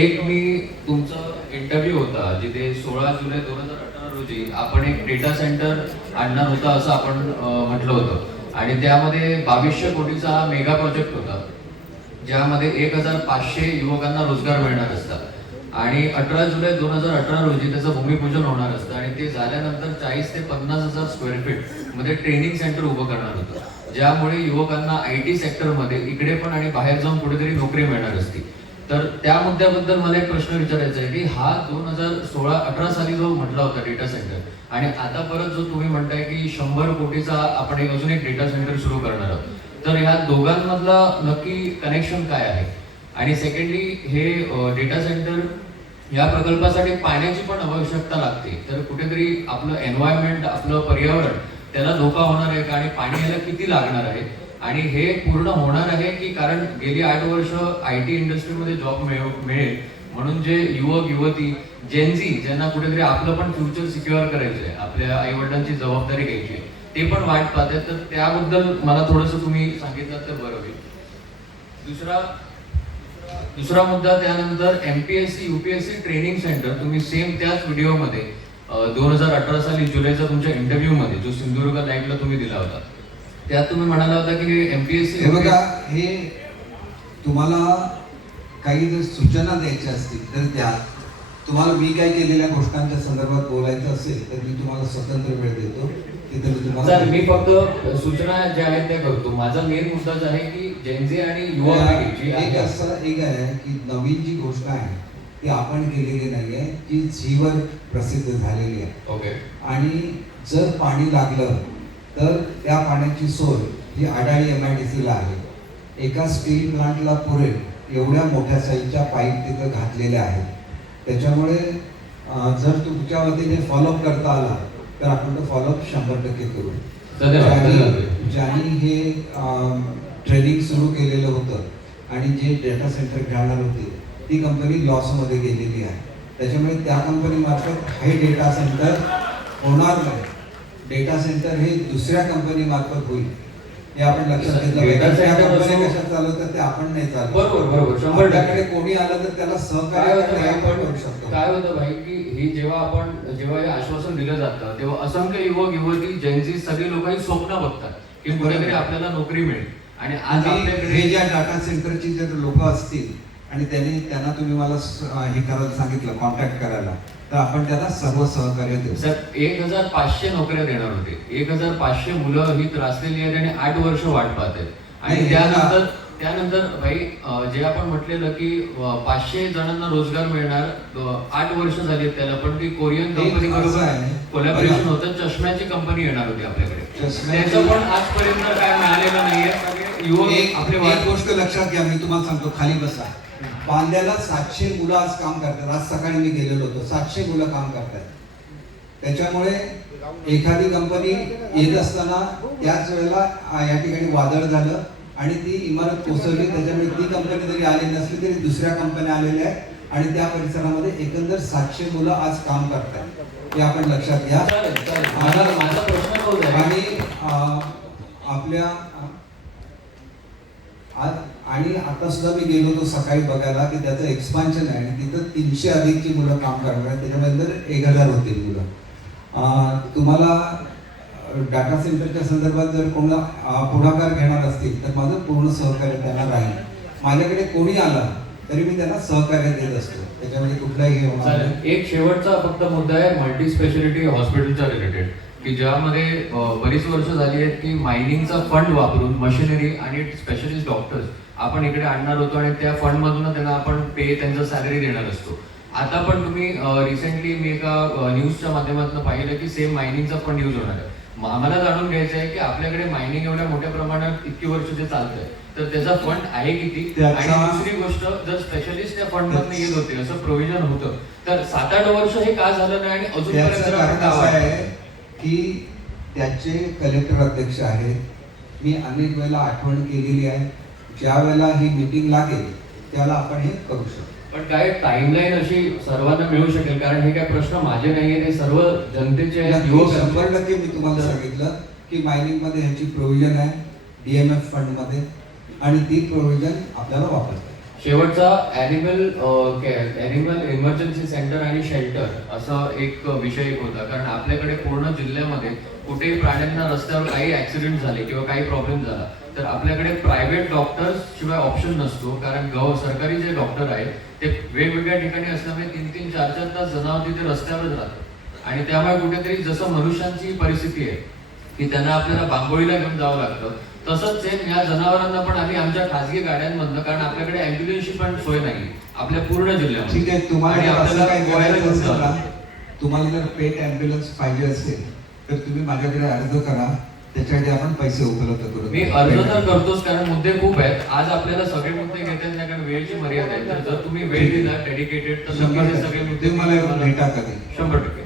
एक मी तुमचा इंटरव्ह्यू होता जिथे 16 जुलै 2018 रोजी आपण एक डेटा सेंटर आणणार होता असं आपण म्हटलं होतं आणि त्यामध्ये 2200 कोटीचा हा मेगा प्रोजेक्ट होता ज्यामध्ये 1500 युवकांना रोजगार मिळणार असतात आणि 18 जुलै 2018 रोजी त्याचं भूमिपूजन होणार असतं आणि ते झाल्यानंतर 40 ते 50,000 स्क्वेअर फीट मध्ये ट्रेनिंग सेंटर उभं करणार होतं ज्यामुळे युवकांना IT सेक्टरमध्ये इकडे पण आणि बाहेर जाऊन कुठेतरी नोकरी मिळणार असती. तर त्या मुद्द्याबद्दल मला एक प्रश्न विचारायचा आहे की हा 2016-18 साली जो म्हटला होता डेटा सेंटर आणि आता परत जो तुम्ही म्हणताय की 100 कोटीचा आपण अजून एक डेटा सेंटर सुरू करणार आहोत तर ह्या दोघांमधला नक्की कनेक्शन काय आहे आणि सेकंडली हे डेटा सेंटर या प्रकल्पासाठी पाण्याची पण आवश्यकता लागते तर कुठेतरी आपलं एन्व्हायरमेंट आपलं पर्यावरण त्याला धोका होणार आहे का आणि पाणी याला किती लागणार आहे आणि हे पूर्ण होणार आहे की कारण गेली 8 वर्ष IT इंडस्ट्रीमध्ये जॉब मिळेल म्हणून जे युवक युवती जेनझी ज्यांना कुठेतरी आपलं पण फ्युचर सिक्युअर करायचं आहे आपल्या आई वडिलांची जबाबदारी घ्यायची आहे ते पण वाट पाहतात तर त्याबद्दल मला थोडंसं तुम्ही सांगितलं तर बरं होईल. दुसरा मुद्दा त्यानंतर MPSC UPSC ट्रेनिंग सेंटर तुम्ही सेम त्याच व्हिडिओमध्ये 2018 साली जुलैचा तुमच्या इंटरव्ह्यूमध्ये जो सिंधुदुर्ग लाईव्हला तुम्ही दिला होता त्यात तुम्ही म्हणाला होता की MPSC हे बघा हे तुम्हाला काही जर सूचना द्यायच्या असतील तर त्या तुम्हाला मी काय केलेल्या गोष्टांच्या संदर्भात बोलायचं असेल तर मी तुम्हाला स्वतंत्र वेळ देतो तिथे मी तुम्हाला मी फक्त सूचना ज्या आहेत त्या करतो माझा मेन मुद्दाच आहे की जेनझी आणि युवा पिढी एक असं एक आहे की नवीन जी गोष्ट आहे ती आपण केलेली नाहीये ती झीवर प्रसिद्ध झालेली आहे. ओके. आणि जर पाणी लागलं तर त्या पाण्याची सोय ही आडाळी MIDC ला आहे. एका स्टील प्लांटला पुरेल एवढ्या मोठ्या साईजच्या पाईप तिथं घातलेल्या आहेत. त्याच्यामुळे जर तुमच्या वतीने फॉलोअप करता आला तर आपण तो फॉलोअप 100% करू. ज्यांनी हे ट्रेनिंग सुरू केलेलं होतं आणि जे डेटा सेंटर घेणार होते ती कंपनी लॉसमध्ये गेलेली आहे. त्याच्यामुळे त्या कंपनीमार्फत हे डेटा सेंटर होणार नाही. डेटा सेंटर हे दुसऱ्या कंपनी मार्फत होईल हे आपण लक्षात घेतलं पाहिजे. कशा चालवतात ते आपण नाही चालवत. बरोबर 100% कोणी आलं तर त्याला सहकार्य करू शकतो. काय होतं भाई की ही जेव्हा हे आश्वासन दिलं जातं तेव्हा असंख्य युवक युवती जेनझी सगळी लोक ही स्वप्न बघतात की कुठेतरी आपल्याला नोकरी मिळेल आणि आज आपल्याकडे हे ज्या डाटा सेंटरची जर लोक असतील आणि त्यांना तुम्ही मला हे करायला सांगितलं कॉन्टॅक्ट करायला तर आपण त्यांना सर्व सहकार्य देऊ. सर 1500 नोकऱ्या देणार होते. 1500 मुलं ही त्रासलेली आहेत आणि 8 वर्ष वाट पाहत आहेत आणि त्यानंतर भाई जे आपण म्हटलेलं की 500 जणांना रोजगार मिळणार 8 वर्ष झाली त्याला पण ती कोरियन कंपनी बरोबर कोलॅबोरेशन होतं चष्म्याची कंपनी येणार होती आपल्याकडे त्याचं पण आजपर्यंत काय मिळालेलं नाहीये. युवक आपले एक गोष्ट लक्षात घ्या मी तुम्हाला सांगतो खाली बसा. बांद्याला 700 मुलं आज काम करतात. आज सकाळी मी गेलेलो होतो 700 मुलं काम करतात. त्याच्यामुळे एखादी कंपनी येत असताना त्याच वेळेला या ठिकाणी वादळ झालं आणि ती इमारत कोसळली. त्याच्यामुळे ती कंपनी जरी आली नसली तरी दुसऱ्या कंपन्या आलेल्या आहेत आणि त्या परिसरामध्ये एकंदर 700 मुलं आज काम करतात हे आपण लक्षात घ्या. आणि आपल्या आणि आता सुद्धा मी गेलो होतो सकाळी बघायला की त्याचं एक्सपान्शन आहे आणि तिथं 300 अधिकची मुलं काम करणार आहेत. त्याच्यामध्ये 1000 होतील मुलं. तुम्हाला डाटा सेंटरच्या संदर्भात जर कोणा पुढाकार घेणार असतील तर माझं पूर्ण सहकार्य त्यांना राहील. माझ्याकडे कोणी आला तरी मी त्यांना सहकार्य देत असतो. त्याच्यामध्ये कुठलाही होणार. एक शेवटचा फक्त मुद्दा आहे मल्टी स्पेशालिटी हॉस्पिटलच्या रिलेटेड की ज्यामध्ये बरीच वर्ष झाली आहेत की मायनिंगचा फंड वापरून मशिनरी आणि स्पेशलिस्ट डॉक्टर्स आपण इकडे आणणार होतो आणि त्या फंड मधून त्यांना आपण त्यांचा सॅलरी देणार असतो. आता पण तुम्ही रिसेंटली मी एका न्यूजच्या माध्यमातून पाहिलं की सेम मायनिंगचा फंड यूज होणार आहे. आम्हाला जाणून घ्यायचं आहे की आपल्याकडे मायनिंग एवढ्या मोठ्या प्रमाणात इतकी वर्ष जे चालतंय तर त्याचा फंड आहे किती आणि दुसरी गोष्ट जर स्पेशलिस्ट त्या फंड मधून येत होते असं प्रोव्हिजन होतं तर 7-8 वर्ष हे का झालं नाही आणि अजून की त्याचे कलेक्टर अध्यक्ष आहेत. मी अनेक वेळेला आठवण केलेली आहे ज्या वेळेला ही मीटिंग लागेल त्याला आपण हे करू शकतो. पण काय टाइमलाईन अशी सर्वांना मिळू शकेल कारण हे काय प्रश्न माझे नाहीये ते सर्व जनतेचे 100% मी तुम्हाला सांगितलं की मायनिंग मध्ये ह्याची प्रोव्हिजन आहे DMF फंड मध्ये आणि ती प्रोव्हिजन आपल्याला वापरता शेवटचा ॲनिमल इमर्जन्सी सेंटर आणि शेल्टर असा एक विषय एक होता. कारण आपल्याकडे पूर्ण जिल्ह्यामध्ये कुठेही प्राण्यांना रस्त्यावर काही ऍक्सिडेंट झाले किंवा काही प्रॉब्लेम झाला तर आपल्याकडे प्रायव्हेट डॉक्टर्स शिवाय ऑप्शन नसतो. कारण सरकारी जे डॉक्टर आहेत ते वेगवेगळ्या ठिकाणी असल्यामुळे 3-3, 4-4 तास जनावर तिथे रस्त्यावरच राहतात आणि त्यामुळे कुठेतरी जसं मनुष्यांची परिस्थिती आहे की त्यांना आपल्याला बांबोळीला घेऊन जावं लागतं, तसंच सेम या जनावरांना पण आम्ही आमच्या खासगी गाड्यांमधनं, कारण आपल्याकडे ॲम्ब्युलन्सची पण सोय नाही आपल्या पूर्ण जिल्ह्यामध्ये. ठीक आहे, तुम्हाला आणि जर असं आपल्याला काही गोव्याला करायचं घेऊन असेल जावं. ना, तुम्हाला जर पेट ॲम्ब्युलन्स पाहिजे असेल तर तुम्ही माझ्याकडे अर्ज करा, त्याच्यासाठी आपण पैसे उपलब्ध करू. मी अर्ज तर करतोच, कारण मुद्दे खूप आहेत. आज आपल्याला सगळे मुद्दे घेता येत नाही कारण वेळेची मर्यादा आहे. तर जर तुम्ही वेळ दिला डेडिकेटेड तर नक्कीच हे सगळे मुद्दे तुम्ही मला येऊन भेटा कधी. 100%